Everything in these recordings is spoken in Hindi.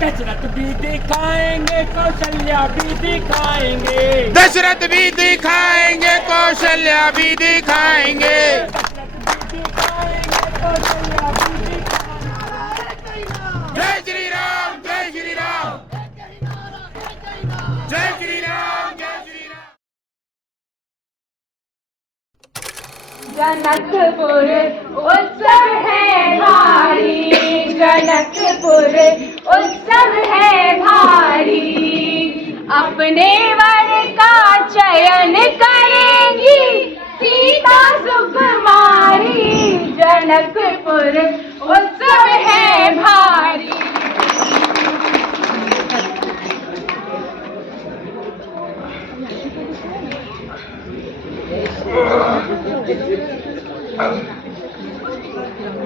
दशरथ भी दिखाएंगे, कौशल्या भी दिखाएंगे, दशरथ भी दिखाएंगे, कौशल्या भी दिखाएंगे। जय श्री राम, जय श्री राम, जय श्री राम, जय श्री राम। जनकपुर उत्सव है भारी, जनकपुर उत्सव है भारी, अपने वर का चयन करेंगी सीता सुकुमारी, जनकपुर उत्सव है भारी।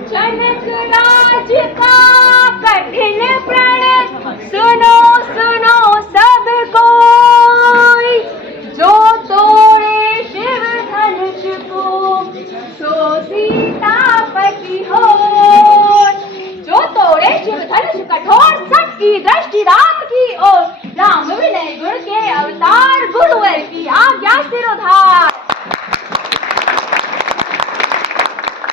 जनक राज का कठिन प्रण सुनो सुनो सब कोई, जो तोड़े शिव धनुष को सो सीतापति हो, जो तोड़े शिव धनुष कठोर सबकी दृष्टि राम की ओर, राम विनय गुण के अवतार गुरुवर की आज्ञा सिरोधार।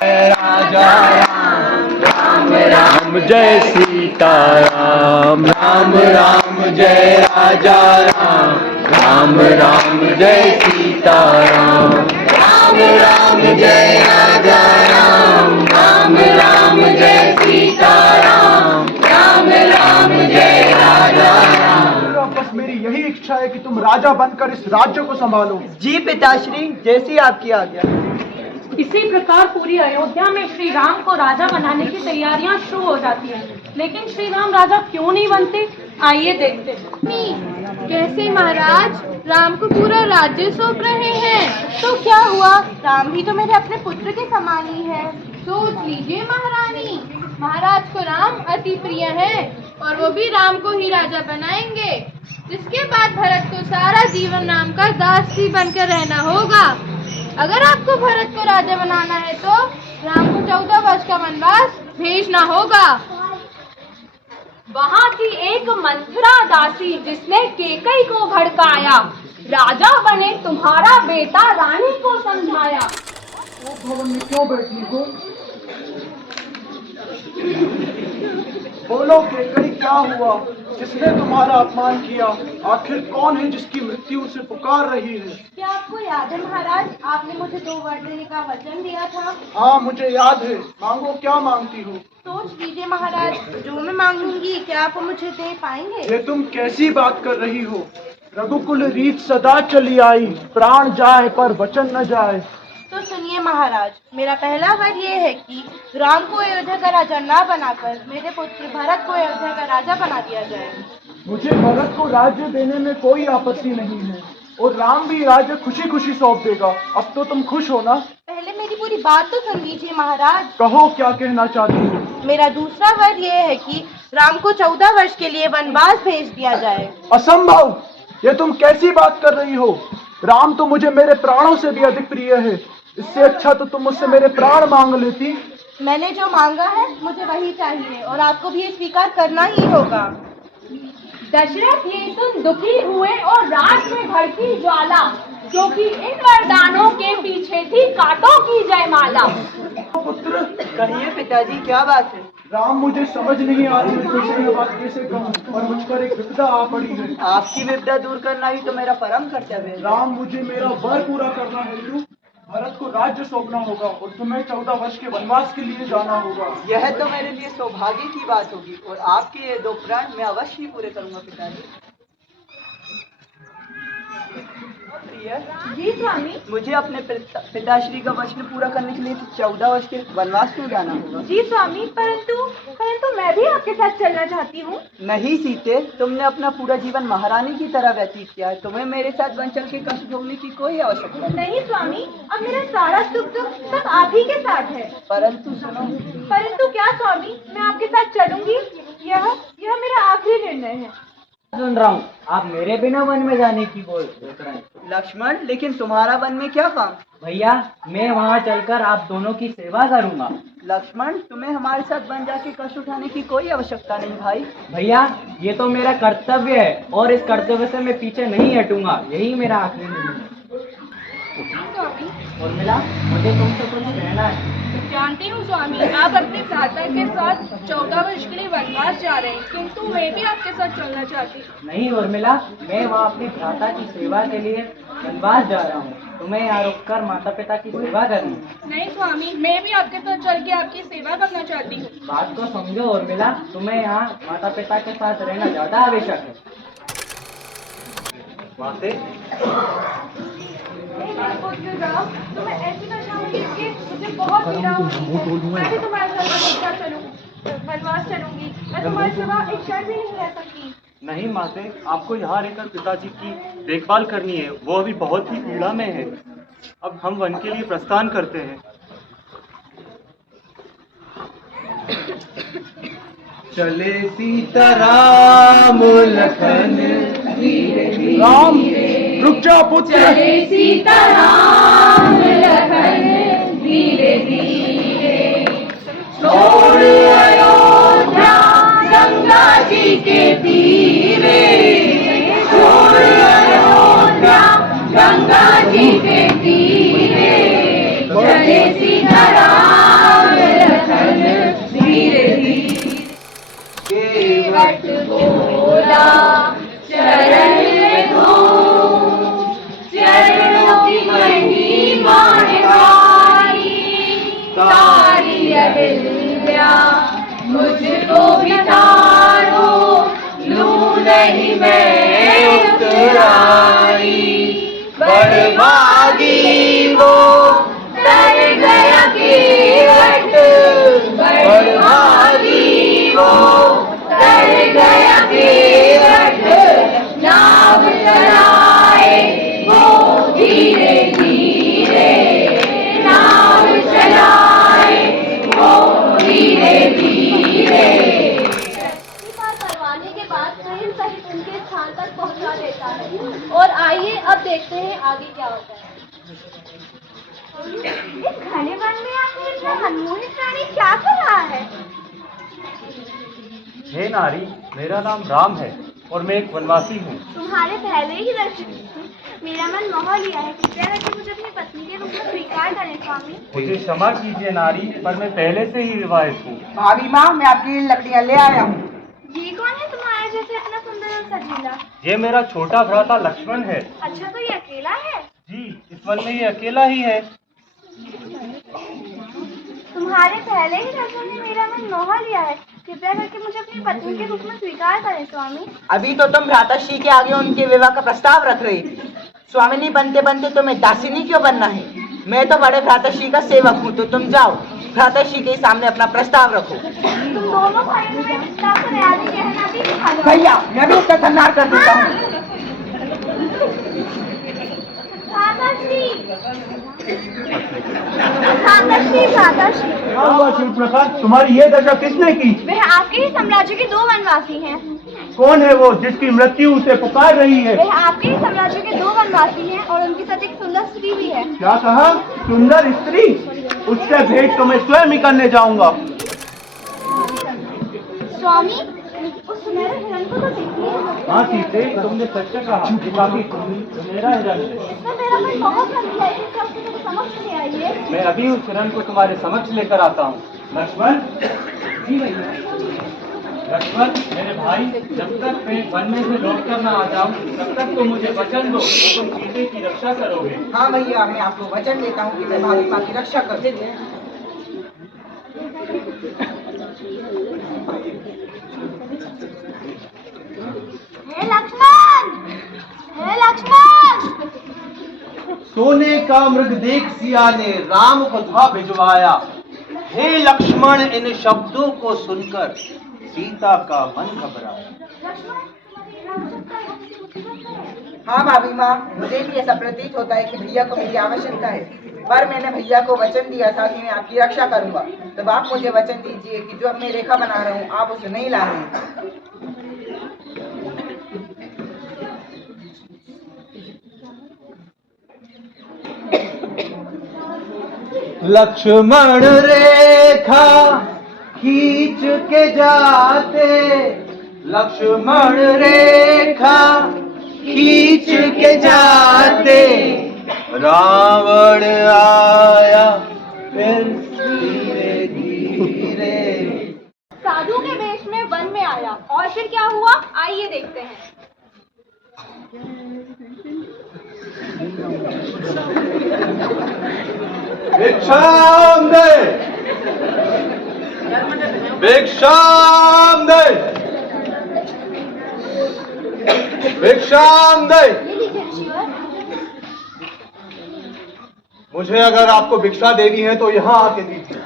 राजा राम राम राम जय सीताराम, राम राम जय राजा राम, राम राम जय सीताराम, राम राम जय राजा राम, राम राम जय सीताराम, राम राम जय राजा राम। बस मेरी यही इच्छा है कि तुम राजा बनकर इस राज्य को संभालो। जी पिताश्री, जैसी आपकी आज्ञा। इसी प्रकार पूरी अयोध्या में श्री राम को राजा बनाने की तैयारियां शुरू हो जाती हैं, लेकिन श्री राम राजा क्यों नहीं बनते, आइए देखते हैं। कैसे महाराज, राम को पूरा राज्य सौंप रहे हैं? तो क्या हुआ, राम भी तो मेरे अपने पुत्र के समान ही है। सोच लीजिए महारानी, महाराज को राम अति प्रिय है और वो भी राम को ही राजा बनाएंगे, जिसके बाद भरत को सारा जीवन राम का दासी बनकर रहना होगा। अगर आपको भरत को राजा बनाना है तो राम को 14 वर्ष का वनवास भेजना होगा। वहाँ थी एक मंथरा दासी जिसने केकई को भड़काया, राजा बने तुम्हारा बेटा रानी को समझाया। वो भवन में क्यों बैठी हो? बोलो केकई, क्या हुआ? किसने तुम्हारा अपमान किया? आखिर कौन है जिसकी मृत्यु से पुकार रही है? क्या आपको याद है महाराज, आपने मुझे 2 वर देने का वचन दिया था? हाँ मुझे याद है। मांगो, क्या मांगती हो? सोच लीजिए महाराज, जो मैं मांगूंगी क्या आप मुझे दे पाएंगे? ये तुम कैसी बात कर रही हो? रघुकुल रीत सदा चली आई, प्राण जाए पर वचन न जाए। तो सुनिए महाराज, मेरा पहला वर ये है कि राम को अयोध्या का राजा ना बनाकर मेरे पुत्र भरत को अयोध्या का राजा बना दिया जाए। मुझे भरत को राज्य देने में कोई आपत्ति नहीं है और राम भी राज्य खुशी खुशी सौंप देगा। अब तो तुम खुश हो ना? पहले मेरी पूरी बात तो सुन लीजिए महाराज। कहो, क्या कहना चाहती हो? मेरा दूसरा वर ये है कि राम को 14 वर्ष के लिए वनवास भेज दिया जाए। असंभव! ये तुम कैसी बात कर रही हो? राम तो मुझे मेरे प्राणों से भी अधिक प्रिय है। इससे अच्छा तो तुम मुझसे मेरे प्राण मांग लेती। मैंने जो मांगा है मुझे वही चाहिए और आपको भी ये स्वीकार करना ही होगा। दशरथ ये सुन दुखी हुए और रात में भड़की ज्वाला, क्योंकि इन वरदानों के पीछे थी कांटों की जयमाला। पुत्र, कहिए पिताजी, क्या बात है? राम मुझे समझ नहीं आ रही है ये बात कैसे कहूँ, और मुझ पर एक विपदा आ पड़ी है। आपकी विपदा दूर करना ही तो मेरा परम कर्तव्य है। राम, मुझे मेरा वर पूरा करना है। क्यों? भरत को राज्य सौंपना होगा और तुम्हें 14 वर्ष के वनवास के लिए जाना होगा। यह तो मेरे लिए सौभाग्य की बात होगी और आपके ये 2 प्रण मैं अवश्य ही पूरे करूंगा पिताजी। प्रिय, जी स्वामी। मुझे अपने पिताश्री का वचन पूरा करने के लिए 14 वर्ष के वनवास में जाना होगा। जी स्वामी, परंतु मैं भी आपके साथ चलना चाहती हूँ। नहीं सीते, तुमने अपना पूरा जीवन महारानी की तरह व्यतीत किया है, तुम्हें मेरे साथ वन चल के कष्ट भोगने की कोई आवश्यकता नहीं स्वामी, अब मेरा सारा सुख दुख सब आप ही के साथ है। परंतु सुनो। परंतु क्या स्वामी, मैं आपके साथ चलूंगी, यह मेरा आखिरी निर्णय है। सुन रहा हूँ आप मेरे बिना वन में जाने की बोल रहे हैं। लक्ष्मण, लेकिन तुम्हारा वन में क्या काम? भैया मैं वहाँ चलकर आप दोनों की सेवा करूँगा। लक्ष्मण, तुम्हें हमारे साथ वन जाके कष्ट उठाने की कोई आवश्यकता नहीं भाई। भैया ये तो मेरा कर्तव्य है और इस कर्तव्य से मैं पीछे नहीं हटूंगा, यही मेरा आखिरी निर्णय है। उर्मिला, मुझे तुमसे कुछ कहना है। जानती हूँ स्वामी, आप अपने भ्राता के साथ 14 वर्ष के लिए वनवास जा रहे हैं, किंतु मैं भी आपके साथ चलना चाहती हूँ। नहीं उर्मिला, मैं वहाँ अपने भ्राता की सेवा के लिए वनवास जा रहा हूँ, तुम्हें यहाँ रुककर माता पिता की सेवा करनी। नहीं स्वामी, मैं भी आपके साथ चल के आपकी सेवा करना चाहती हूँ। बात को समझो उर्मिला, तुम्हें यहाँ माता पिता के साथ रहना ज्यादा आवश्यक है। तुम्हें ऐसी परेशानी कि मुझे बहुत पीड़ा होती है। मैं भी तुम्हारे साथ वनवास चलूंगी। मैं तुम्हारे सिवा एक क्षण भी नहीं रह सकती। नहीं माते, आपको यहाँ रहकर पिताजी की देखभाल करनी है, वो अभी बहुत ही पीड़ा में है। अब हम वन के लिए प्रस्थान करते हैं। चले सीताराम लखन राम, रुक जाओ पुत्र। चले सीताराम लखन धीरे धीरे, छोड़ अयोध्या गंगा जी के तीरे, छोड़ अयोध्या गंगा जी के तीरे, चले सीताराम लखन धीरे धीरे। केवट बोला चरण धो, चरणों की महिमा निभाई, तारी अहिल्या मुझको भी तारो, लूं नहीं मैं उतराई, बड़भागी वो तर गया केवट, बड़भागी वो तर गया केवट, नाव चलाए वो धीरे धीरे, नाव चलाए वो धीरे धीरे। करवाने के बाद ट्रेन सहित उनके स्थान तक पहुंचा देता है। और आइए अब देखते हैं आगे क्या होता है। इस घने वन में आखिर इतना मनमोहक प्राणी क्या कर रहा है? हे नारी, मेरा नाम राम है और मैं एक वनवासी हूँ। तुम्हारे पहले ही दर्शन मेरा मन मोह लिया है, कृपया करके मुझे अपनी पत्नी के रूप में स्वीकार करें स्वामी। मुझे क्षमा कीजिए नारी, पर मैं पहले से ही विवाहित हूँ। भाभी माँ, मैं आपके लिए लकड़ियाँ ले आया हूँ। ये कौन है तुम्हारे जैसे इतना सुंदर और सजीला? ये मेरा छोटा भ्राता लक्ष्मण है। अच्छा, तो ये अकेला है? जी, इस वन में ये अकेला ही है। तुम्हारे पहले ही दर्शन ने मेरा मन मोह लिया है, कृपया करके मुझे अपनी पत्नी के रूप में स्वीकार करें स्वामी। अभी तो तुम भ्राताश्री के आगे उनके विवाह का प्रस्ताव रख रही थी। स्वामिनी बनते बनते तुम्हें दासिनी क्यों बनना है? मैं तो बड़े भ्राताश्री का सेवक हूँ, तो तुम जाओ भ्राताश्री के सामने अपना प्रस्ताव रखो। तुम दोनों भाइयों ने रिश्ता को न्यायाधीश कहना भी सिखा दो। भैया, मैं भी उसका संहार कर देता हूँ। तुम्हारी ये दशा किसने की? वह आपके ही साम्राज्य के 2 वनवासी हैं। कौन है वो जिसकी मृत्यु उसे पुकार रही है? वह आपके ही साम्राज्य के 2 वनवासी हैं और उनके साथ एक सुंदर स्त्री भी है। क्या कहा? सुंदर स्त्री? उससे भेंट तो मैं स्वयं ही करने जाऊंगा। स्वामी, उस सुनहरे हिरण को तो देखिए। हाँ सीते, तुमने सच कहा, ये काफी सुनहरा हिरण है। इसमें मेरा मन बहुत लगी है, इसलिए उसके मेरे समक्ष ले आइए। मैं अभी उस हिरण को तुम्हारे समक्ष लेकर आता हूँ। लक्ष्मण, जी भैया। लक्ष्मण, मेरे भाई, जब तक मैं वन में से लौट कर न आ जाऊँ, तब तक तुम मुझे वचन दो कि तुम सीते की रक्षा करोगे। हाँ भैया, मैं आपको वचन देता हूँ कि मैं भाभी माँ की रक्षा करूँगी। हे लक्ष्मण, हे लक्ष्मण। सोने का मृग देख सिया ने राम को था भिजवाया। हे लक्ष्मण, इन शब्दों को सुनकर सीता का मन घबराया। हाँ भाभी माँ, मुझे भी ऐसा प्रतीत होता है कि भैया को मेरी आवश्यकता है, पर मैंने भैया को वचन दिया था कि मैं आपकी रक्षा करूंगा। तब आप मुझे वचन दीजिए कि जो अब मैं रेखा बना रहा हूँ आप उसे नहीं ला रहे। लक्ष्मण रेखा खींच के जाते, लक्ष्मण रेखा खींच के जाते, रावण आया फिर धीरे धीरे। साधु के वेश में वन में आया और फिर क्या हुआ, आइए देखते हैं। भिक्षाम दे, भिक्षाम दे, भिक्षाम दे। मुझे अगर आपको भिक्षा देनी है तो यहाँ आके दीजिए,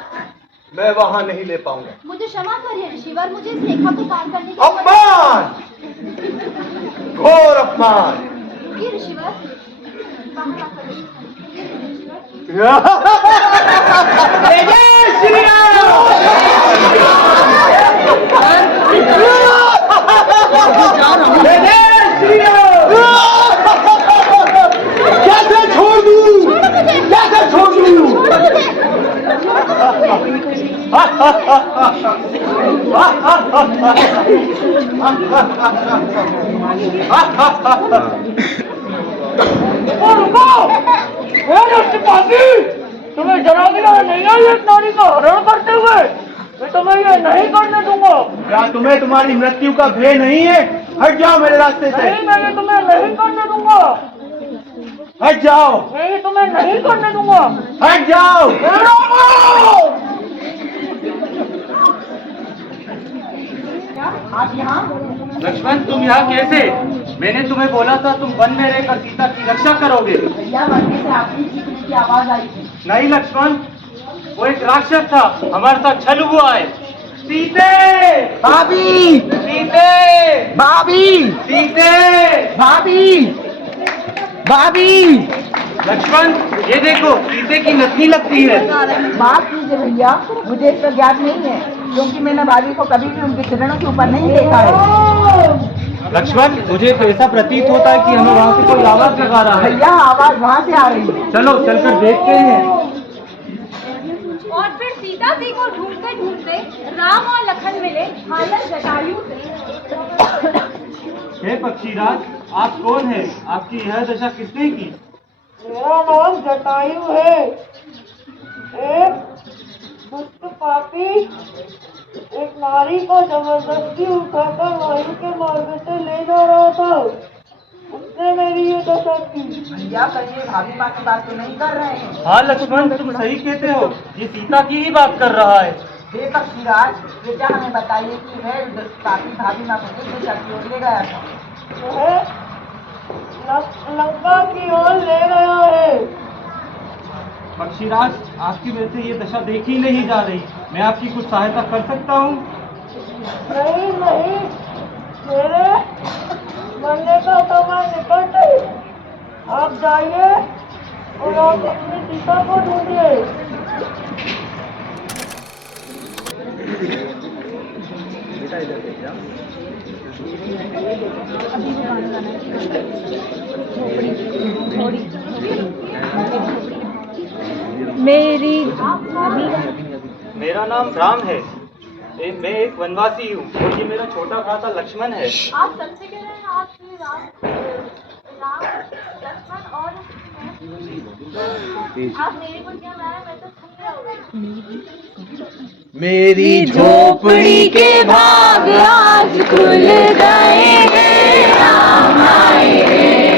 मैं वहां नहीं ले पाऊंगा। मुझे क्षमा करिए ऋषिवर, मुझे इस रेखा को पार करने की अपमान, घोर अपमान। ये ऋषिवर बाहर आकर कैसे छोड़ दूं, कैसे छोड़ दूं? तुम्हें जरा भी नहीं है एक नारी का हरण करते हुए? मैं तुम्हें ये नहीं करने दूंगा। क्या तुम्हें तुम्हारी मृत्यु का भय नहीं है? हट जाओ मेरे रास्ते से। नहीं, मैं ये तुम्हें नहीं करने दूंगा। हट जाओ। मैं ये तुम्हें नहीं करने दूंगा। हट जाओ। आप यहाँ? लक्ष्मण, तुम यहाँ कैसे? मैंने तुम्हें बोला था तुम वन में रहकर सीता की रक्षा करोगे। भैया बनने से आपकी चीखने की आवाज आई थी। नहीं लक्ष्मण, वो एक राक्षस था, हमारे साथ छल हुआ है। सीते, भाभी, सीते, भाभी, सीते, भाभी, भाभी। लक्ष्मण, ये देखो सीते की नथनी लगती है। माफ कीजिए भैया, मुझे इसका ज्ञात नहीं है, क्योंकि मैंने भाभी को कभी भी उनके चरणों के ऊपर नहीं देखा है। लक्ष्मण, मुझे तो ऐसा प्रतीत होता है कि हमें वहाँ से कोई आवाज लगा रहा है। भैया आवाज वहाँ से आ रही है। चलो चलकर देखते हैं। और फिर सीता जी को ढूंढते ढूंढते राम और लखन मिले हालत जटायु से। हे पक्षीराज, आप कौन हैं? आपकी यह दशा किसने की? मेरा नाम जटायु है। एक दुष्ट पापी एक नारी को जबरदस्ती उठाकर वायु के मार्ग से ले जा रहा था, उसने मेरी ये दशा की। भैया कहिए भाभी माँ की बात तो नहीं कर रहे हैं? हाँ लक्ष्मण, तुम सही कहते हो, ये सीता की ही बात कर रहा है। हे पक्षीराज, बेटा हमें बताइए कि वह पापी भाभी माँ को किस दिशा की ओर ले गया था? वह लंका की ओर ले गया है। पक्षीराज, आपकी वजह से ये दशा देखी नहीं जा रही, मैं आपकी कुछ सहायता कर सकता हूँ? नहीं नहीं, मेरे मरने का समय निकट है। आप जाइए और आप अपनी सीता को ढूंढिए। मेरा नाम राम है। मैं एक वनवासी हूँ और ये मेरा छोटा भ्राता लक्ष्मण है। आप सच्चे कह रहे हैं, आप श्री राम लक्ष्मण और आप मेरी को क्या मैं तो मेरी झोपड़ी के भाग आज खुल गए हैं, राम आए हैं।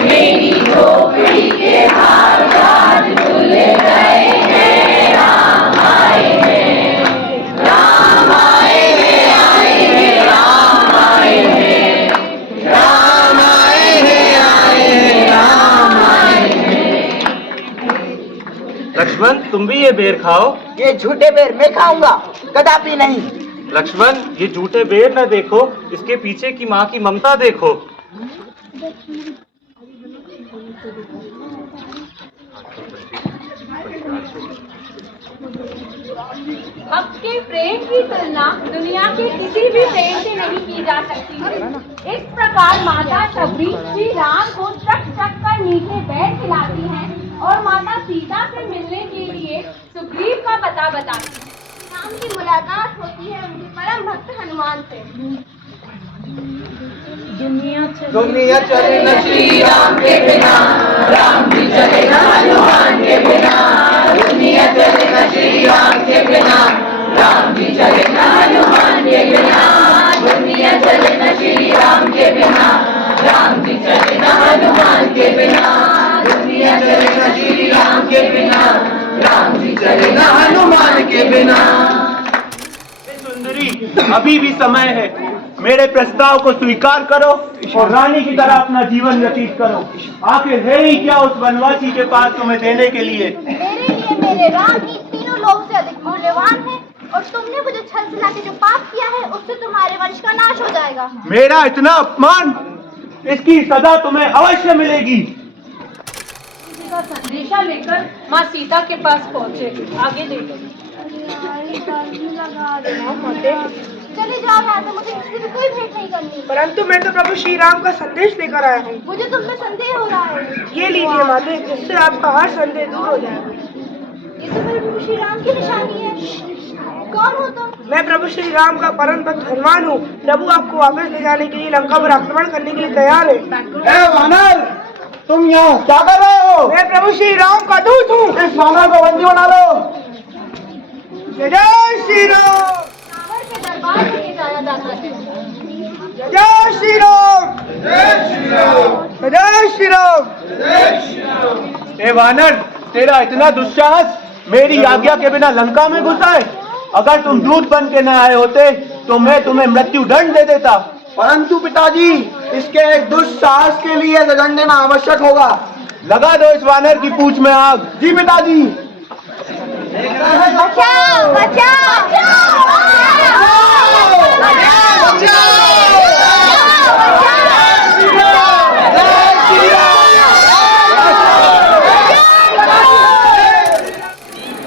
मेरी झोपड़ी के भाग आज खुल गए हैं, राम आए हैं। राम आए हैं, आए हैं, राम आए हैं। राम आए हैं, आए हैं, राम आए हैं। लक्ष्मण, तुम भी ये बेर खाओ। ये झूठे बेर मैं खाऊंगा, कदापि नहीं। लक्ष्मण, ये झूठे बेर न देखो, इसके पीछे की माँ की ममता देखो। आपके प्रेम की तुलना दुनिया के किसी भी प्रेम से नहीं की जा सकती। इस प्रकार माता शबरी श्री राम को चक चक कर मीठे बैर खिलाती हैं और माता सीता से मिलने के लिए पता बताती हूँ। राम की मुलाकात होती है उनके परम भक्त हनुमान से। दुनिया चले न श्री राम के बिना, राम जी चले न हनुमान के बिना। दुनिया चले न श्री राम के बिना, राम जी चले न हनुमान के बिना। दुनिया चले न श्री राम के बिना, राम जी चले न हनुमान के बिना। दुनिया चले न श्री राम के बिना, राम जी चले न हनुमान के बिना। सुंदरी, अभी भी समय है, मेरे प्रस्ताव को स्वीकार करो और रानी की तरह अपना जीवन व्यतीत करो। आखिर है ही क्या उस वनवासी के पास तुम्हें देने के लिए? मेरे लिए मेरे राम ही तीनों लोग से अधिक मूल्यवान है, और तुमने मुझे छल सुना के जो पाप किया है उससे तुम्हारे वंश का नाश हो जाएगा। मेरा इतना अपमान, इसकी सजा तुम्हें अवश्य मिलेगी। किसी का संदेशा लेकर माँ सीता के पास पहुँचे। आगे देखो। चले जाओ यहाँ से, मुझे किसी से कोई भेंट नहीं करनी। परंतु मैं तो प्रभु श्री राम का संदेश लेकर आया हूँ। मुझे तुममें संदेह हो रहा है। ये लीजिए माते, जिससे आपका हर संदेह दूर हो जाएगा। ये तो मेरे प्रभु श्री राम की निशानी है। कौन हो तुम? मैं प्रभु श्री राम का परम भक्त हनुमान हूँ। प्रभु आपको वापस ले जाने के लिए लंका पर आक्रमण करने के लिए तैयार है। ए वानर, तुम यहाँ क्या कर रहे हो? मैं प्रभु श्री राम का दूत हूँ। इस वानर को बंदी बना लो। जय श्री राम। रावण के दरबार में ले जाया जाता है। जय श्री राम। जय श्री राम। जय श्री राम। ए वानर, तेरा इतना दुस्साहस मेरी आज्ञा के बिना लंका में घुसा है। अगर तुम दूत बन के न आए होते तो मैं तुम्हें मृत्यु दंड दे देता। परंतु पिताजी, इसके एक दुस्साहस के लिए दंड देना आवश्यक होगा। लगा दो इस वानर की पूंछ में आग। जी पिताजी। बचाओ बचाओ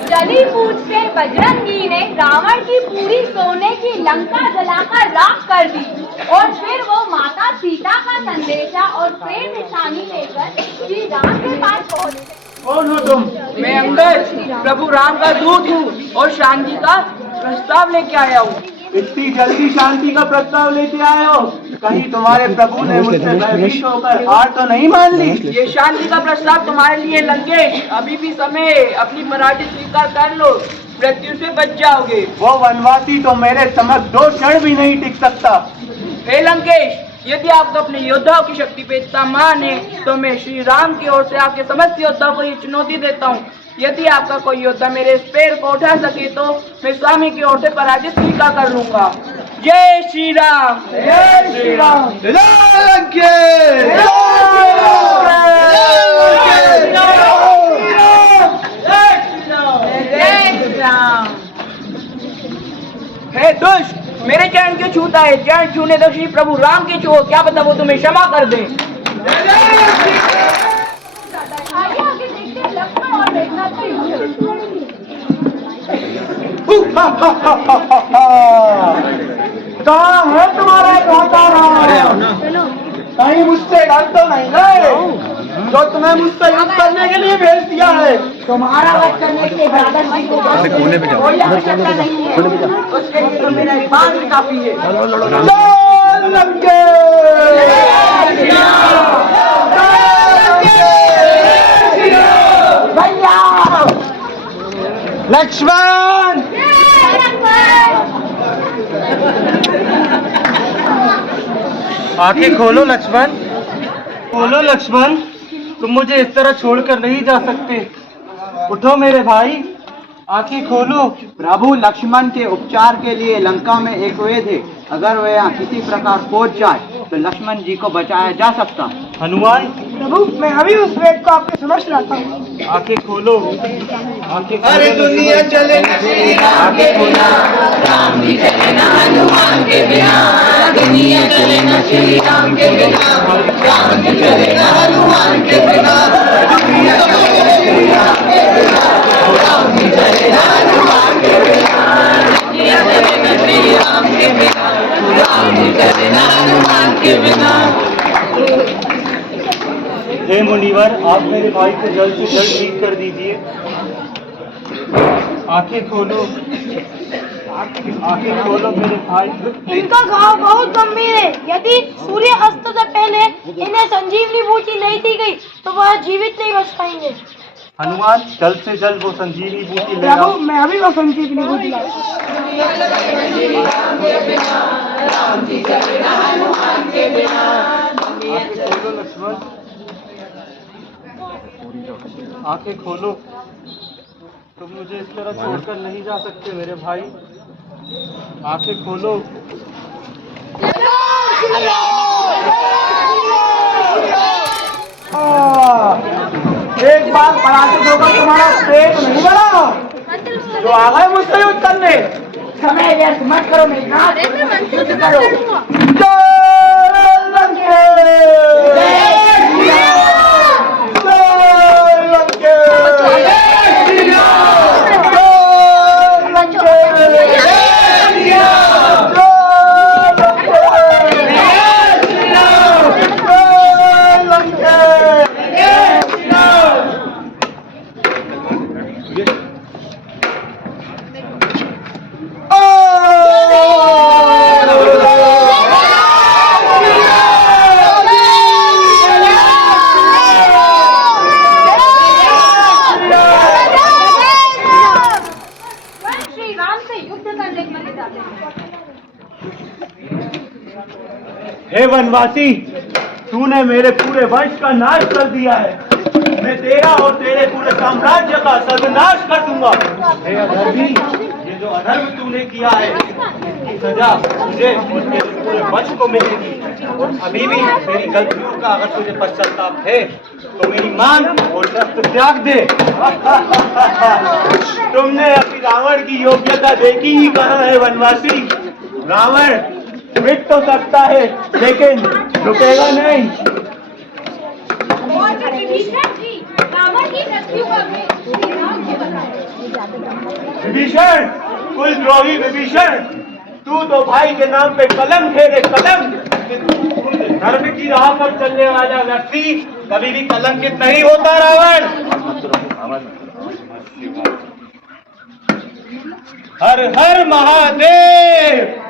जली पूछ से बजरंगी ने रावण की पूरी सोने की लंका जलाकर राख कर दी, और फिर वो माता सीता का संदेशा और प्रेम निशानी लेकर श्री राम के पास पहुँचे। कौन हो तुम? मैं अंगद, प्रभु राम का दूत हूँ और शांति का प्रस्ताव लेके आया हूँ। इतनी जल्दी शांति का प्रस्ताव लेके आए हो? कहीं तुम्हारे प्रभु ने मुझसे भयभीत होकर हार तो नहीं मान ली? ये शांति का प्रस्ताव तुम्हारे लिए लंकेश, अभी भी समय है, अपनी मराठी स्वीकार कर लो, मृत्यु से बच जाओगे। वो वनवासी तो मेरे समक्ष 2 क्षण भी नहीं टिक सकता। हे लंकेश, यदि आपको अपने योद्धाओं की शक्ति पे इतना मान है तो मैं श्री राम की ओर से आपके समस्त योद्धाओं को ये चुनौती देता हूँ। यदि आपका कोई योद्धा मेरे इस पैर को उठा सके तो मैं स्वामी की ओर से पराजित स्वीकार कर लूंगा। जय श्री राम। जय श्री राम। हे दुष्ट, मेरे चरण क्यों छूता है? चरण छूने तो श्री प्रभु राम की छुओ, क्या पता वो तुम्हें क्षमा कर दे। आगे आगे देखते हैं लक्ष्मण और मेघनाथ का युद्ध। कहाँ है तुम्हारा घाटा? कहीं मुझसे डर तो नहीं गए जो तुम्हें मुझसे युद्ध करने के लिए भेज दिया है? तुम्हारा वध करने के लिए भ्राता जी को कोई आवश्यकता नहीं है, उसके लिए तो मेरा ईमान ही काफी है। जय लंके! लक्ष्मण! आंखें खोलो लक्ष्मण, खोलो लक्ष्मण, तुम मुझे इस तरह छोड़कर नहीं जा सकते। उठो मेरे भाई, आंखें खोलो। प्रभु लक्ष्मण के उपचार के लिए लंका में एक वेद है, अगर वह यहाँ किसी प्रकार पहुंच जाए तो लक्ष्मण जी को बचाया जा सकता। हनुमान, प्रभु मैं अभी उस वेद को आपके समक्ष लाता हूँ। आंखें खोलो, आंखें खोलो। अरे दुनिया चले न श्री राम के बिना, राम जी चले न हनुमान के बिना। दुनिया चले न श्री राम के बिना, राम जी चले न हनुमान के बिना। दुनिया चले न श्री राम के बिना, राम जी चले न हनुमान के बिना। दुनिया चले न श्री राम के बिना, राम जी चले न हनुमान के बिना। हे मुनिवर, आप मेरे भाई को जल्द से जल्द ठीक कर दीजिए। आंखें खोलो, आंखें खोलो मेरे भाई। इनका घाव बहुत गंभीर है। यदि सूर्य अस्त से पहले इन्हें संजीवनी बूटी नहीं दी गई तो वह जीवित नहीं बच पाएंगे। हनुमान, जल्द से जल्द वो संजीवनी बूटी ले आओ। मैं अभी वो संजीवनी बूटी लाऊं। आंखें खोलो लक्ष्मण, आंखें खोलो। तुम मुझे इस तरह छोड़कर नहीं जा सकते मेरे भाई। आंखें खोलो। एक बार पराजित होकर तुम्हारा पेट नहीं बढ़ा जो आ गए मुझसे युद्ध करने। समय व्यर्थ मत करो मेरी नाथ, युद्ध करो। हे वनवासी, तूने मेरे पूरे वंश का नाश कर दिया है। मैं तेरा और तेरे पूरे साम्राज्य का सर्वनाश कर दूंगा। हे अधर्मी, ये जो अधर्म तूने किया है इसकी सजा मुझे और तेरे पूरे वंश को मिलेगी। अभी भी मेरी गलतियों का अगर तुझे पश्चाताप है तो मेरी मान और रक्त त्याग दे। तुमने अभी रावण की योग्यता देखी ही कहाँ है वनवासी। रावण मिट तो सकता है लेकिन रुकेगा नहीं। और विभीषण जी, रावण की मृत्यु का भी विभीषण, कुलद्रोही विभीषण, तू तो भाई के नाम पे कलम फेरे कलम। धर्म की राह पर चलने वाला व्यक्ति कभी भी कलंकित नहीं होता। रावण, हर हर महादेव।